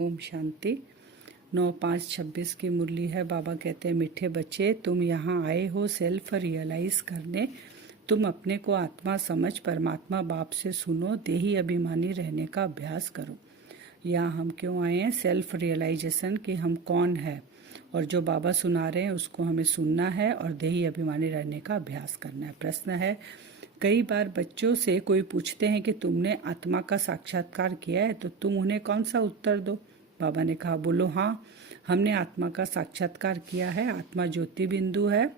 ओम शांति। 9/5/26 की मुरली है। बाबा कहते हैं, मीठे बच्चे, तुम यहाँ आए हो सेल्फ रियलाइज करने। तुम अपने को आत्मा समझ परमात्मा बाप से सुनो, देही अभिमानी रहने का अभ्यास करो। यहाँ हम क्यों आए हैं? सेल्फ रियलाइजेशन कि हम कौन है, और जो बाबा सुना रहे हैं उसको हमें सुनना है और देही अभिमानी रहने का अभ्यास करना है। प्रश्न है, कई बार बच्चों से कोई पूछते हैं कि तुमने आत्मा का साक्षात्कार किया है, तो तुम उन्हें कौन सा उत्तर दो? बाबा ने कहा, बोलो हाँ, हमने आत्मा का साक्षात्कार किया है। आत्मा ज्योति बिंदु है,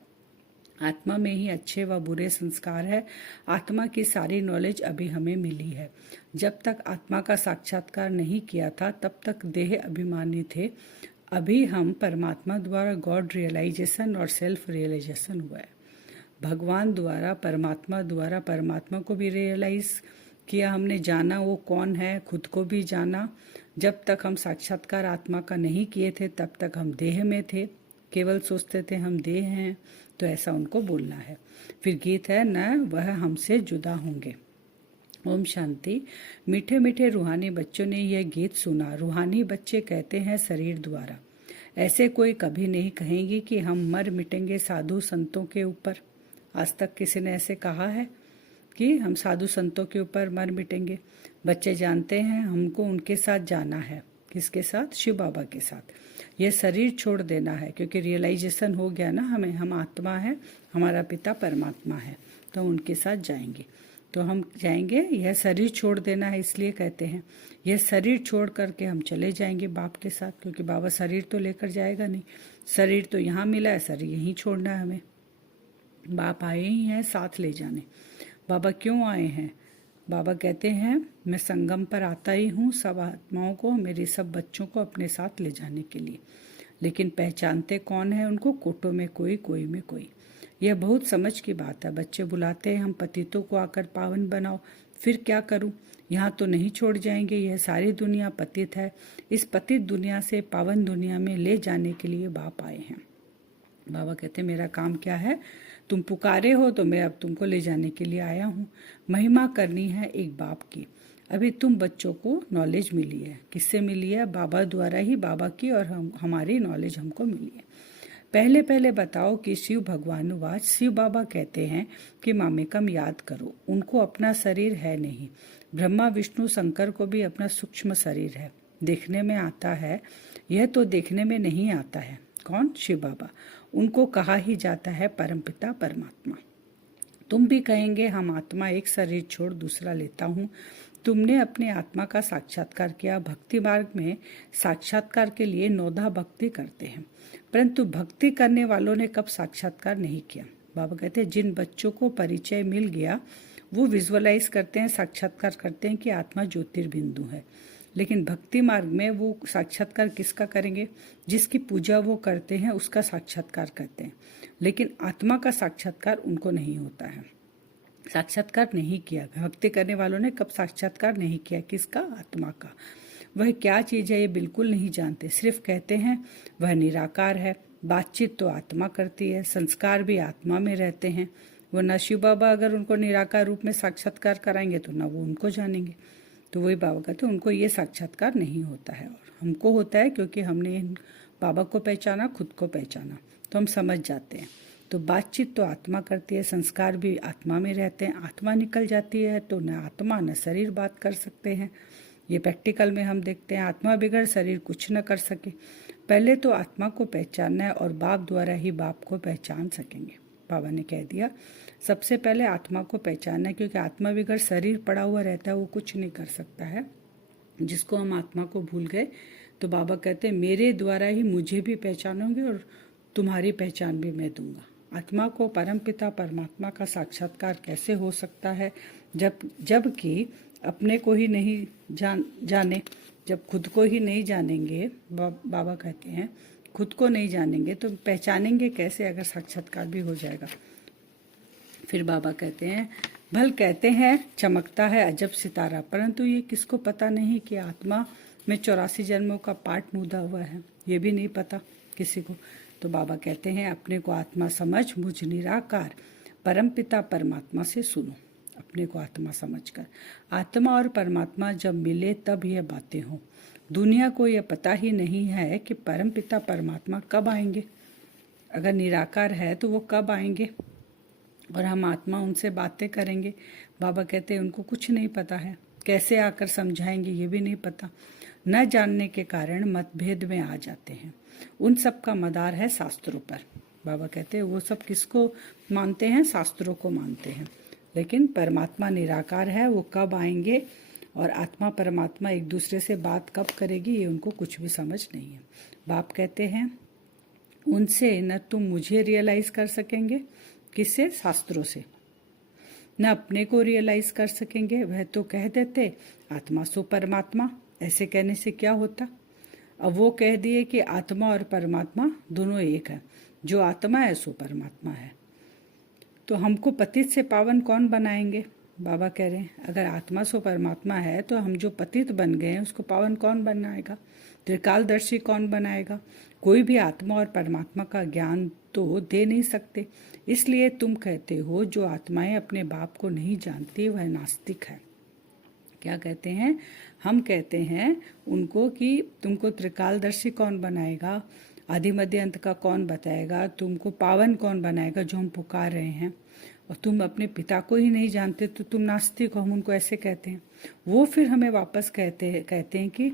आत्मा में ही अच्छे व बुरे संस्कार है। आत्मा की सारी नॉलेज अभी हमें मिली है। जब तक आत्मा का साक्षात्कार नहीं किया था तब तक देह अभिमानी थे। अभी हम परमात्मा द्वारा गॉड रियलाइजेशन और सेल्फ रियलाइजेशन हुआ है। भगवान द्वारा परमात्मा को भी रियलाइज किया हमने, जाना वो कौन है, खुद को भी जाना। जब तक हम साक्षात्कार आत्मा का नहीं किए थे तब तक हम देह में थे, केवल सोचते थे हम देह हैं, तो ऐसा उनको बोलना है। फिर गीत है, न वह हमसे जुदा होंगे। ओम शांति। मीठे मीठे रूहानी बच्चों ने यह गीत सुना। रूहानी बच्चे कहते हैं शरीर द्वारा। ऐसे कोई कभी नहीं कहेंगे कि हम मर मिटेंगे साधु संतों के ऊपर। आज तक किसी ने ऐसे कहा है कि हम साधु संतों के ऊपर मर मिटेंगे? बच्चे जानते हैं हमको उनके साथ जाना है। किसके साथ? शिव बाबा के साथ। यह शरीर छोड़ देना है, क्योंकि रियलाइजेशन हो गया ना हमें, हम आत्मा है, हमारा पिता परमात्मा है, तो उनके साथ जाएंगे। तो हम जाएंगे, यह शरीर छोड़ देना है, इसलिए कहते हैं यह शरीर छोड़ करके हम चले जाएंगे बाप के साथ, क्योंकि बाबा शरीर तो लेकर जाएगा नहीं। शरीर तो यहाँ मिला है, शरीर यहीं छोड़ना है हमें। बाप आए ही हैं साथ ले जाने। बाबा क्यों आए हैं? बाबा कहते हैं, मैं संगम पर आता ही हूँ सब आत्माओं को, मेरे सब बच्चों को अपने साथ ले जाने के लिए। लेकिन पहचानते कौन है उनको? कोटों में कोई, कोई में कोई। यह बहुत समझ की बात है। बच्चे बुलाते हैं, हम पतितों को आकर पावन बनाओ। फिर क्या करूं? यहाँ तो नहीं छोड़ जाएंगे, यह सारी दुनिया पतित है। इस पतित दुनिया से पावन दुनिया में ले जाने के लिए बाप आए हैं। बाबा कहते, मेरा काम क्या है? तुम पुकारे हो तो मैं अब तुमको ले जाने के लिए आया हूँ। महिमा करनी है एक बाप की। अभी तुम बच्चों को नॉलेज मिली है। किससे मिली है? बाबा द्वारा ही। बाबा की और हमारी नॉलेज हमको मिली है। पहले पहले बताओ कि शिव भगवानुवाच। शिव बाबा कहते हैं कि मामेकम याद करो, उनको अपना शरीर है नहीं। ब्रह्मा विष्णु शंकर को भी अपना सूक्ष्म शरीर है, देखने में आता है। यह तो देखने में नहीं आता है। कौन? शिव बाबा। उनको कहा ही जाता है परमपिता परमात्मा। तुम भी कहेंगे हम आत्मा एक शरीर छोड़ दूसरा लेता हूँ। तुमने अपने आत्मा का साक्षात्कार किया। भक्ति मार्ग में साक्षात्कार के लिए 9 भक्ति करते हैं, परंतु भक्ति करने वालों ने कब साक्षात्कार नहीं किया? बाबा कहते हैं, जिन बच्चों को परिचय मिल गया वो विजुअलाइज करते हैं, साक्षात्कार करते हैं कि आत्मा ज्योतिर्बिंदु है। लेकिन भक्ति मार्ग में वो साक्षात्कार किसका करेंगे? जिसकी पूजा वो करते हैं उसका साक्षात्कार करते हैं। लेकिन आत्मा का साक्षात्कार उनको नहीं होता है। साक्षात्कार नहीं किया। भक्ति करने वालों ने कब साक्षात्कार नहीं किया? किसका? आत्मा का। वह क्या चीज़ है ये बिल्कुल नहीं जानते, सिर्फ कहते हैं वह निराकार है। बातचीत तो आत्मा करती है, संस्कार भी आत्मा में रहते हैं। वरना शिव बाबा अगर उनको निराकार रूप में साक्षात्कार कराएंगे तो ना वो उनको जानेंगे। तो वही बाबा कहते हैं उनको ये साक्षात्कार नहीं होता है, और हमको होता है क्योंकि हमने बाबा को पहचाना, खुद को पहचाना, तो हम समझ जाते हैं। तो बातचीत तो आत्मा करती है, संस्कार भी आत्मा में रहते हैं। आत्मा निकल जाती है तो न आत्मा न शरीर बात कर सकते हैं। ये प्रैक्टिकल में हम देखते हैं, आत्मा बिगड़ शरीर कुछ न कर सके। पहले तो आत्मा को पहचानना है और बाप द्वारा ही बाप को पहचान सकेंगे। बाबा ने कह दिया सबसे पहले आत्मा को पहचानना है, क्योंकि आत्मा बिगड़ शरीर पड़ा हुआ रहता है, वो कुछ नहीं कर सकता है। जिसको हम आत्मा को भूल गए, तो बाबा कहते हैं मेरे द्वारा ही मुझे भी पहचानोगे और तुम्हारी पहचान भी मैं दूंगा। आत्मा को परमपिता परमात्मा का साक्षात्कार कैसे हो सकता है जबकि अपने को ही नहीं जाने। जब खुद को ही नहीं जानेंगे, बाबा कहते हैं खुद को नहीं जानेंगे तो पहचानेंगे कैसे अगर साक्षात्कार भी हो जाएगा। फिर बाबा कहते हैं, भल कहते हैं चमकता है अजब सितारा, परंतु ये किसको पता नहीं कि आत्मा में 84 जन्मों का पाठ मुदा हुआ है, ये भी नहीं पता किसी को। तो बाबा कहते हैं अपने को आत्मा समझ, मुझ निराकार परमपिता परमात्मा से सुनो। अपने को आत्मा समझकर, आत्मा और परमात्मा जब मिले तब यह बातें हों। दुनिया को यह पता ही नहीं है कि परमपिता परमात्मा कब आएंगे। अगर निराकार है तो वो कब आएंगे और हम आत्मा उनसे बातें करेंगे। बाबा कहते हैं उनको कुछ नहीं पता है, कैसे आकर समझाएंगे ये भी नहीं पता। न जानने के कारण मतभेद में आ जाते हैं। उन सब का मदार है शास्त्रों पर। बाबा कहते हैं वो सब किसको मानते हैं? शास्त्रों को मानते हैं। लेकिन परमात्मा निराकार है, वो कब आएंगे और आत्मा परमात्मा एक दूसरे से बात कब करेगी ये उनको कुछ भी समझ नहीं है। बाप कहते हैं उनसे न तुम मुझे रियलाइज कर सकेंगे, किससे? शास्त्रों से। न अपने को रियलाइज कर सकेंगे। वह तो कह देते आत्मा सो परमात्मा। ऐसे कहने से क्या होता? अब वो कह दिए कि आत्मा और परमात्मा दोनों एक है, जो आत्मा है सो परमात्मा है। तो हमको पतित से पावन कौन बनाएंगे? बाबा कह रहे हैं अगर आत्मा सो परमात्मा है तो हम जो पतित बन गए हैं उसको पावन कौन बनाएगा? त्रिकालदर्शी कौन बनाएगा? कोई भी आत्मा और परमात्मा का ज्ञान तो दे नहीं सकते। इसलिए तुम कहते हो जो आत्माएं अपने बाप को नहीं जानती वह नास्तिक है। क्या कहते हैं? हम कहते हैं उनको कि तुमको त्रिकालदर्शी कौन बनाएगा, आदि मध्य अंत का कौन बताएगा, तुमको पावन कौन बनाएगा जो हम पुकार रहे हैं, और तुम अपने पिता को ही नहीं जानते तो तुम नास्तिक हो। हम उनको ऐसे कहते हैं। वो फिर हमें वापस कहते हैं कि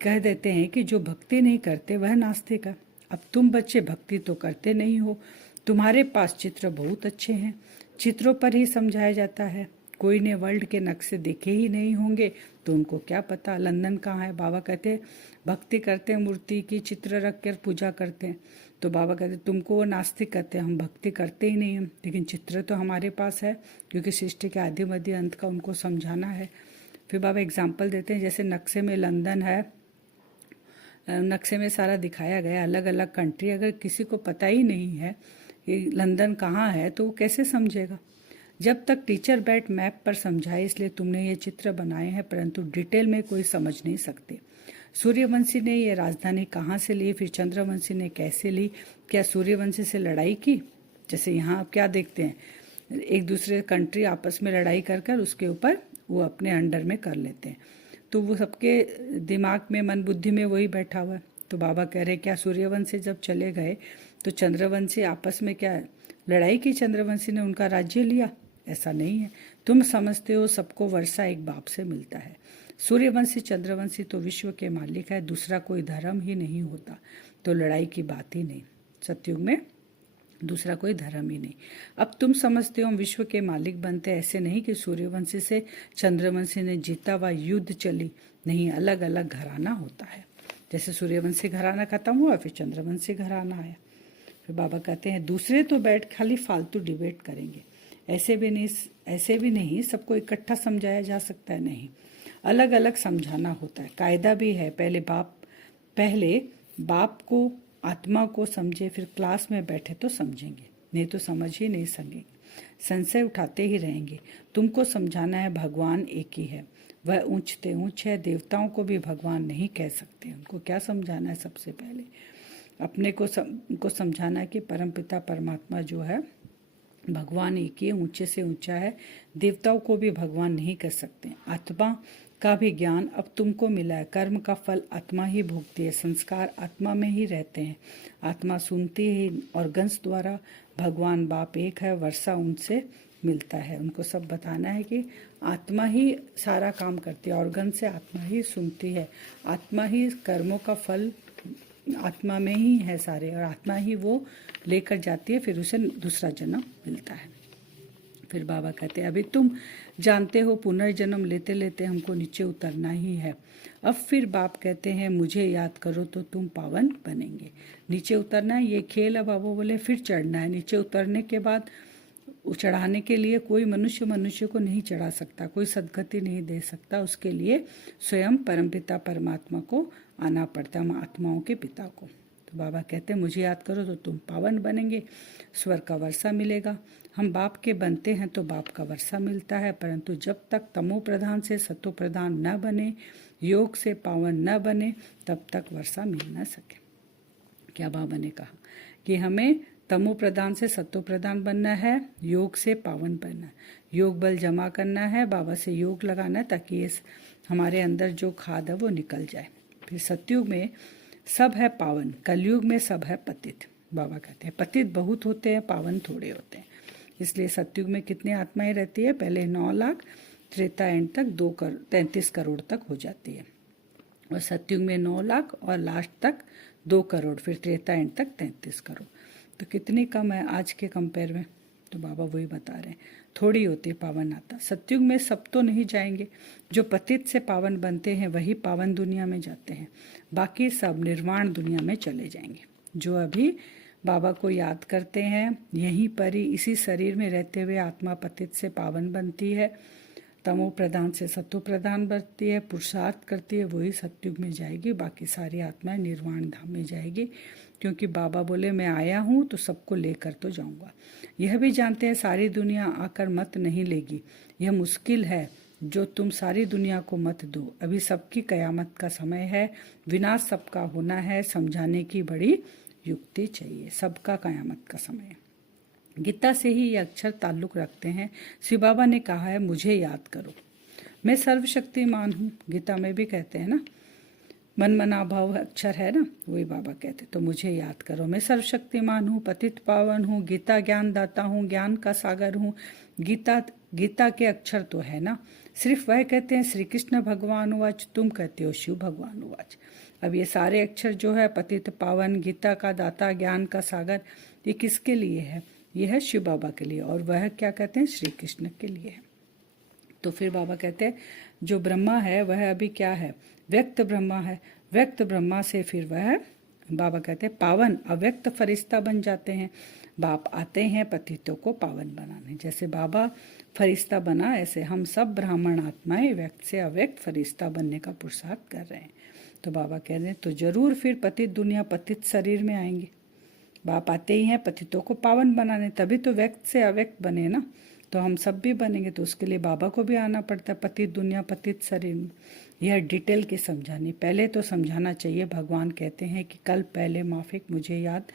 कह देते हैं कि जो भक्ति नहीं करते वह नास्तिक है। अब तुम बच्चे भक्ति तो करते नहीं हो, तुम्हारे पास चित्र बहुत अच्छे हैं, चित्रों पर ही समझाया जाता है। कोई ने वर्ल्ड के नक्शे देखे ही नहीं होंगे तो उनको क्या पता लंदन कहाँ है। बाबा कहते हैं भक्ति करते हैं, मूर्ति की चित्र रख कर पूजा करते हैं। तो बाबा कहते तुमको वो नास्तिक कहते हैं, हम भक्ति करते ही नहीं हैं, लेकिन चित्र तो हमारे पास है क्योंकि सृष्टि के आदि मध्य अंत का उनको समझाना है। फिर बाबा एग्जाम्पल देते हैं, जैसे नक्शे में लंदन है, नक्शे में सारा दिखाया गया अलग अलग कंट्री। अगर किसी को पता ही नहीं है कि लंदन कहाँ है तो वो कैसे समझेगा? जब तक टीचर बैठ मैप पर समझाए इसलिए तुमने ये चित्र बनाए हैं, परंतु डिटेल में कोई समझ नहीं सकते। सूर्यवंशी ने ये राजधानी कहाँ से ली, फिर चंद्रवंशी ने कैसे ली? क्या सूर्यवंशी से लड़ाई की? जैसे यहाँ आप क्या देखते हैं, एक दूसरे कंट्री आपस में लड़ाई कर कर उसके ऊपर वो अपने अंडर में कर लेते हैं। तो वो सबके दिमाग में, मन बुद्धि में वही बैठा हुआ है। तो बाबा कह रहे क्या सूर्यवंशी जब चले गए तो चंद्रवंशी आपस में क्या लड़ाई की? चंद्रवंशी ने उनका राज्य लिया? ऐसा नहीं है। तुम समझते हो सबको वर्षा एक बाप से मिलता है। सूर्यवंशी चंद्रवंशी तो विश्व के मालिक है, दूसरा कोई धर्म ही नहीं होता, तो लड़ाई की बात ही नहीं। सतयुग में दूसरा कोई धर्म ही नहीं। अब तुम समझते हो हम विश्व के मालिक बनते, ऐसे नहीं कि सूर्यवंशी से चंद्रवंशी ने जीता हुआ युद्ध चली, नहीं, अलग अलग घराना होता है। जैसे सूर्यवंशी घराना खत्म हुआ फिर चंद्रवंशी घराना आया। फिर बाबा कहते हैं दूसरे तो बैठ खाली फालतू डिबेट करेंगे, ऐसे भी नहीं सबको इकट्ठा समझाया जा सकता है, नहीं, अलग अलग समझाना होता है। कायदा भी है, पहले बाप को आत्मा को समझे, फिर क्लास में बैठे तो समझेंगे, नहीं तो समझ ही नहीं सकेंगे, संशय उठाते ही रहेंगे। तुमको समझाना है भगवान एक ही है, वह ऊंचते ऊंच है, देवताओं को भी भगवान नहीं कह सकते। उनको क्या समझाना है? सबसे पहले अपने को समझाना है कि परमपिता परमात्मा जो है भगवान एक ही ऊंचे से ऊंचा है, देवताओं को भी भगवान नहीं कर सकते। आत्मा का भी ज्ञान अब तुमको मिला है, कर्म का फल आत्मा ही भोगती है, संस्कार आत्मा में ही रहते हैं, आत्मा सुनती है, ऑर्गन्स द्वारा भगवान बाप एक है, वर्षा उनसे मिलता है। उनको सब बताना है कि आत्मा ही सारा काम करती है, ऑर्गन से आत्मा ही सुनती है, आत्मा ही कर्मों का फल आत्मा में ही है सारे, और आत्मा ही वो लेकर जाती है, फिर उसे दूसरा जन्म मिलता है। फिर बाबा कहते हैं अभी तुम जानते हो पुनर्जन्म लेते लेते हमको नीचे उतरना ही है। अब फिर बाप कहते हैं मुझे याद करो तो तुम पावन बनेंगे। नीचे उतरना है ये खेल है, बाबा बोले, फिर चढ़ना है। नीचे उतरने के बाद चढ़ाने के लिए कोई मनुष्य को नहीं चढ़ा सकता, कोई सदगति नहीं दे सकता, उसके लिए स्वयं परमपिता परमात्मा को आना पड़ता है, आत्माओं के पिता को। तो बाबा कहते हैं मुझे याद करो तो तुम पावन बनेंगे, स्वर्ग का वर्षा मिलेगा। हम बाप के बनते हैं तो बाप का वर्षा मिलता है, परंतु जब तक तमो प्रधान से सतो प्रधान न बने, योग से पावन न बने, तब तक वर्षा मिल न सके। क्या बाबा ने कहा कि हमें तमो प्रधान से सत्व प्रधान बनना है, योग से पावन बनना है, योग बल जमा करना है, बाबा से योग लगाना है ताकि इस हमारे अंदर जो खाद है वो निकल जाए। फिर सतयुग में सब है पावन, कलयुग में सब है पतित। बाबा कहते हैं पतित बहुत होते हैं, पावन थोड़े होते हैं। इसलिए सतयुग में कितनी आत्माएं रहती है? पहले 9 लाख, त्रेता एंड तक 33 करोड़ तक हो जाती है। और सतयुग में 9 लाख और लास्ट तक 2 करोड़, फिर त्रेता एंड तक 33 करोड़। तो कितनी कम है आज के कंपेयर में? तो बाबा वही बता रहे हैं, थोड़ी होती है पावन आता। सतयुग में सब तो नहीं जाएंगे, जो पतित से पावन बनते हैं वही पावन दुनिया में जाते हैं, बाकी सब निर्वाण दुनिया में चले जाएंगे। जो अभी बाबा को याद करते हैं, यहीं पर ही इसी शरीर में रहते हुए आत्मा पतित से पावन बनती है, तमो प्रधान से सत्व प्रधान बनती है, पुरुषार्थ करती है, वही सतयुग में जाएगी। बाकी सारी आत्माएं निर्वाण धाम में जाएगी, क्योंकि बाबा बोले मैं आया हूँ तो सबको लेकर तो जाऊंगा। यह भी जानते हैं सारी दुनिया आकर मत नहीं लेगी, यह मुश्किल है जो तुम सारी दुनिया को मत दो। अभी सबकी कयामत का समय है, विनाश सबका होना है, समझाने की बड़ी युक्ति चाहिए। सबका कयामत का समय है। गीता से ही ये अक्षर ताल्लुक रखते हैं। शिव बाबा ने कहा है मुझे याद करो, मैं सर्वशक्तिमान हूँ। गीता में भी कहते हैं ना, मन मना भाव अक्षर है ना, वही बाबा कहते। तो मुझे याद करो, मैं सर्वशक्तिमान हूँ, पतित पावन हूँ, गीता ज्ञान दाता हूँ, ज्ञान का सागर हूँ। गीता के अक्षर तो है ना, सिर्फ वह कहते हैं श्री कृष्ण भगवान उवाच, तुम कहते हो शिव भगवान उवाच। अब ये सारे अक्षर जो है पतित पावन, गीता का दाता, ज्ञान का सागर, ये किसके लिए है? ये है शिव बाबा के लिए, और वह क्या कहते हैं? श्री कृष्ण के लिए है। तो फिर बाबा कहते हैं जो ब्रह्मा है वह अभी क्या है? व्यक्त ब्रह्मा है। व्यक्त ब्रह्मा से फिर वह बाबा कहते हैं पावन अव्यक्त फरिश्ता बन जाते हैं। बाप आते हैं पतितों को पावन बनाने। जैसे बाबा फरिश्ता बना, ऐसे हम सब ब्राह्मण आत्माएं व्यक्त से अव्यक्त फरिश्ता बनने का पुरुषार्थ कर रहे हैं। तो बाबा कह रहे हैं तो जरूर फिर पतित दुनिया पतित शरीर में आएंगे। बाप आते ही हैं पतितों को पावन बनाने, तभी तो व्यक्त से अव्यक्त बने ना। तो हम सब भी बनेंगे, तो उसके लिए बाबा को भी आना पड़ता है पतित दुनिया पतित शरीर में। यह डिटेल के समझानी, पहले तो समझाना चाहिए। भगवान कहते हैं कि कल पहले माफिक मुझे याद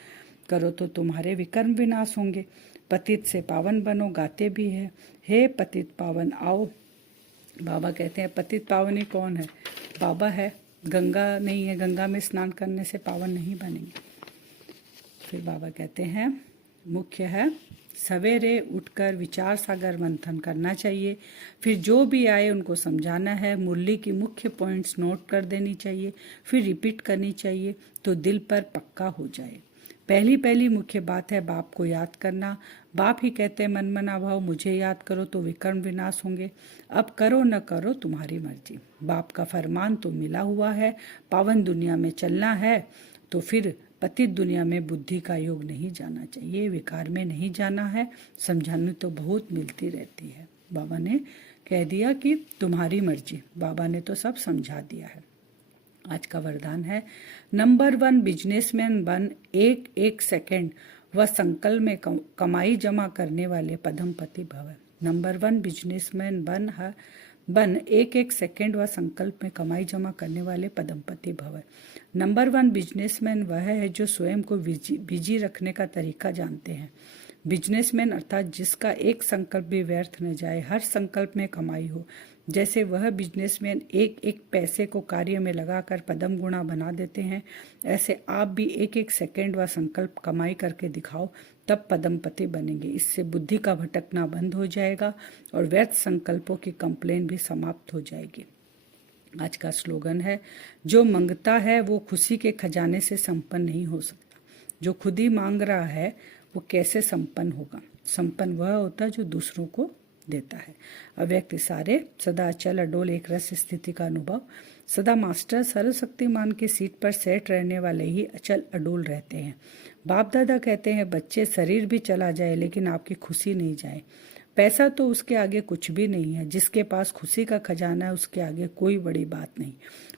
करो तो तुम्हारे विकर्म विनाश होंगे। पतित से पावन बनो, गाते भी है हे पतित पावन आओ। बाबा कहते हैं पतित पावन ही कौन है? बाबा है। गंगा नहीं है, गंगा में स्नान करने से पावन नहीं बनेंगे। फिर बाबा कहते हैं मुख्य है सवेरे उठकर विचार सागर मंथन करना चाहिए। फिर जो भी आए उनको समझाना है। मुरली की मुख्य पॉइंट्स नोट कर देनी चाहिए, फिर रिपीट करनी चाहिए तो दिल पर पक्का हो जाए। पहली मुख्य बात है बाप को याद करना। बाप ही कहते हैं मन मना भाव मुझे याद करो तो विकर्म विनाश होंगे। अब करो न करो तुम्हारी मर्जी। बाप का फरमान तो मिला हुआ है, पावन दुनिया में चलना है, तो फिर पतित दुनिया में बुद्धि का योग नहीं जाना चाहिए, विकार में नहीं जाना है। समझाने तो बहुत मिलती रहती है। बाबा ने कह दिया कि तुम्हारी मर्जी, बाबा ने तो सब समझा दिया है। आज का वरदान है नंबर 1 बिजनेसमैन बन, एक सेकंड व संकल्प में कमाई जमा करने वाले पदमपति भव। नंबर 1 बिजनेसमैन बन एक सेकंड व संकल्प में कमाई जमा करने वाले पदमपति भव। नंबर 1 बिजनेसमैन वह है जो स्वयं को बिजी रखने का तरीका जानते हैं। बिजनेसमैन अर्थात जिसका एक संकल्प भी व्यर्थ न जाए, हर संकल्प में कमाई हो। जैसे वह बिजनेसमैन एक पैसे को कार्य में लगाकर पदम गुणा बना देते हैं, ऐसे आप भी एक सेकंड व संकल्प कमाई करके दिखाओ, तब पदमपति बनेंगे। इससे बुद्धि का भटकना बंद हो जाएगा और व्यर्थ संकल्पों की कंप्लेन भी समाप्त हो जाएगी। आज का स्लोगन है जो मांगता है वो खुशी के खजाने से संपन्न नहीं हो सकता। जो खुद ही मांग रहा है वो कैसे संपन्न होगा? संपन्न वह होता है जो दूसरों को देता है। अव्यक्त सारे सदा अचल अडोल एक रस स्थिति का अनुभव। सदा मास्टर सर्वशक्तिमान की सीट पर सेट रहने वाले ही अचल अडोल रहते हैं। बाप दादा कहते हैं बच्चे शरीर भी चला जाए लेकिन आपकी खुशी नहीं जाए। पैसा तो उसके आगे कुछ भी नहीं है। जिसके पास खुशी का खजाना है उसके आगे कोई बड़ी बात नहीं।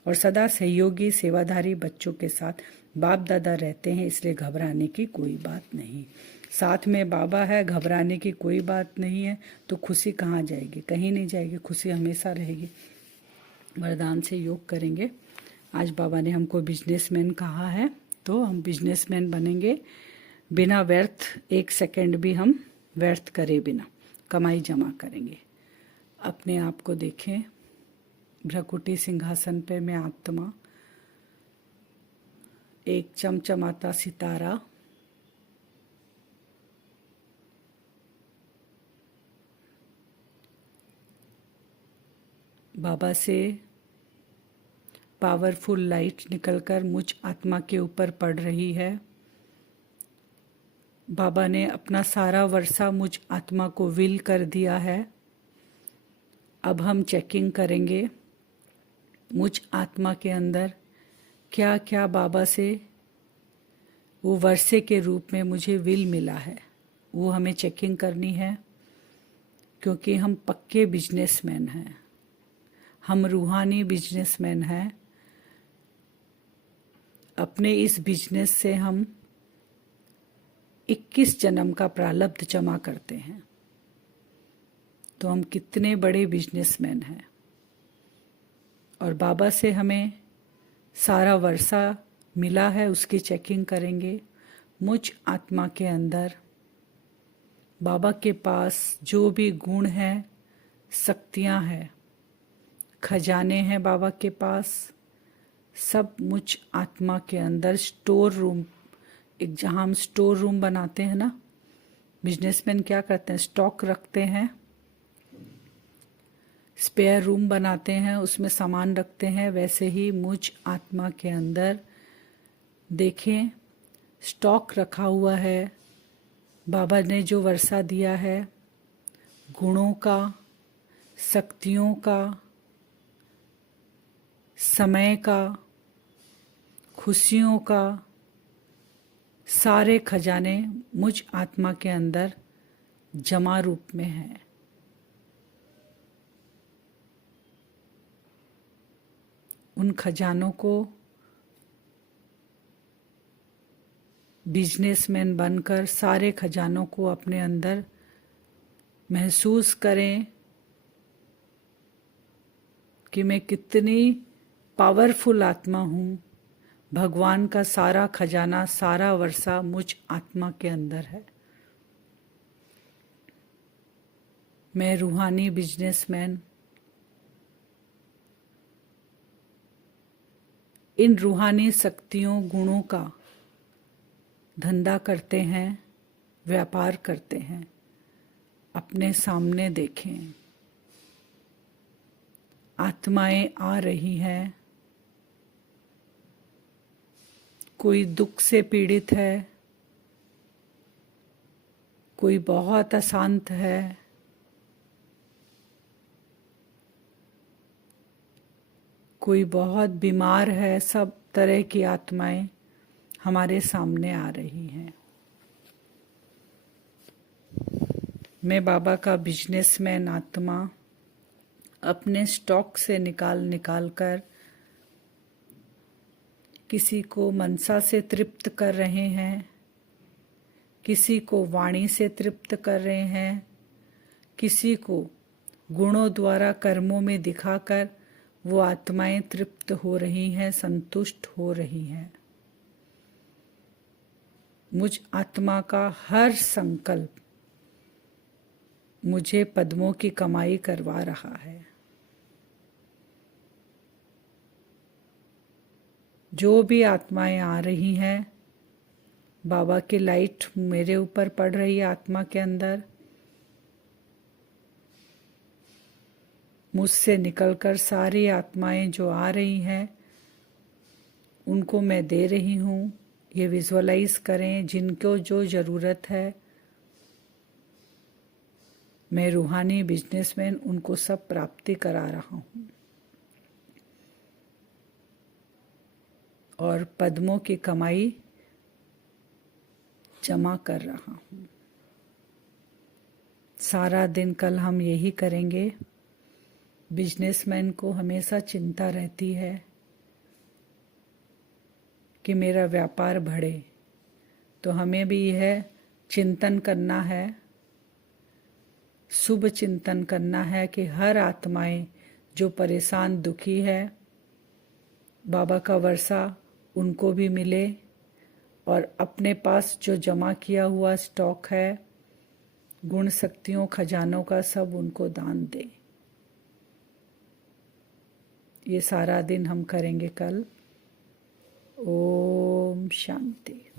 और सदा सहयोगी सेवाधारी बच्चों के साथ बाप दादा रहते हैं, इसलिए घबराने की कोई बात नहीं। साथ में बाबा है, घबराने की कोई बात नहीं है। तो खुशी कहाँ जाएगी? कहीं नहीं जाएगी, खुशी हमेशा रहेगी। वरदान से योग करेंगे। आज बाबा ने हमको बिजनेसमैन कहा है तो हम बिजनेसमैन बनेंगे। बिना व्यर्थ एक सेकंड भी हम व्यर्थ करे बिना कमाई जमा करेंगे। अपने आप को देखें, भ्रकुटी सिंहासन पे मैं आत्मा एक चमचमाता सितारा, बाबा से पावरफुल लाइट निकलकर मुझ आत्मा के ऊपर पड़ रही है। बाबा ने अपना सारा वर्षा मुझ आत्मा को विल कर दिया है। अब हम चेकिंग करेंगे मुझ आत्मा के अंदर क्या क्या बाबा से वो वर्षे के रूप में मुझे विल मिला है, वो हमें चेकिंग करनी है, क्योंकि हम पक्के बिजनेसमैन हैं, हम रूहानी बिजनेसमैन हैं। अपने इस बिजनेस से हम 21 जन्म का प्रारब्ध जमा करते हैं, तो हम कितने बड़े बिजनेसमैन हैं। और बाबा से हमें सारा वर्षा मिला है, उसकी चेकिंग करेंगे। मुझ आत्मा के अंदर बाबा के पास जो भी गुण हैं, शक्तियां हैं, खजाने हैं बाबा के पास, सब मुझ आत्मा के अंदर स्टोर रूम, एक जहाँ हम स्टोर रूम बनाते हैं ना, बिजनेसमैन क्या करते हैं, स्टॉक रखते हैं, स्पेयर रूम बनाते हैं, उसमें सामान रखते हैं। वैसे ही मुझ आत्मा के अंदर देखें स्टॉक रखा हुआ है। बाबा ने जो वर्षा दिया है, गुणों का, शक्तियों का, समय का, खुशियों का, सारे खजाने मुझ आत्मा के अंदर जमा रूप में हैं। उन खजानों को बिजनेसमैन बनकर सारे खजानों को अपने अंदर महसूस करें कि मैं कितनी पावरफुल आत्मा हूँ। भगवान का सारा खजाना, सारा वर्षा मुझ आत्मा के अंदर है। मैं रूहानी बिजनेसमैन इन रूहानी शक्तियों, गुणों का धंधा करते हैं, व्यापार करते हैं। अपने सामने देखें, आत्माएं आ रही हैं। कोई दुख से पीड़ित है, कोई बहुत अशांत है, कोई बहुत बीमार है। सब तरह की आत्माएं हमारे सामने आ रही हैं। मैं बाबा का बिजनेसमैन आत्मा अपने स्टॉक से निकाल कर किसी को मनसा से तृप्त कर रहे हैं, किसी को वाणी से तृप्त कर रहे हैं, किसी को गुणों द्वारा कर्मों में दिखाकर वो आत्माएं तृप्त हो रही हैं, संतुष्ट हो रही हैं। मुझ आत्मा का हर संकल्प मुझे पद्मों की कमाई करवा रहा है। जो भी आत्माएं आ रही हैं, बाबा की लाइट मेरे ऊपर पड़ रही है आत्मा के अंदर, मुझसे निकलकर सारी आत्माएं जो आ रही हैं उनको मैं दे रही हूँ। ये विजुअलाइज करें जिनको जो ज़रूरत है। मैं रूहानी बिजनेसमैन उनको सब प्राप्ति करा रहा हूँ और पद्मों की कमाई जमा कर रहा हूँ। सारा दिन कल हम यही करेंगे। बिजनेसमैन को हमेशा चिंता रहती है कि मेरा व्यापार बढ़े, तो हमें भी यह चिंतन करना है, शुभ चिंतन करना है कि हर आत्माएं जो परेशान दुखी है, बाबा का वर्षा उनको भी मिले और अपने पास जो जमा किया हुआ स्टॉक है, गुण शक्तियों, खजानों का, सब उनको दान दे। ये सारा दिन हम करेंगे कल। ओम शांति।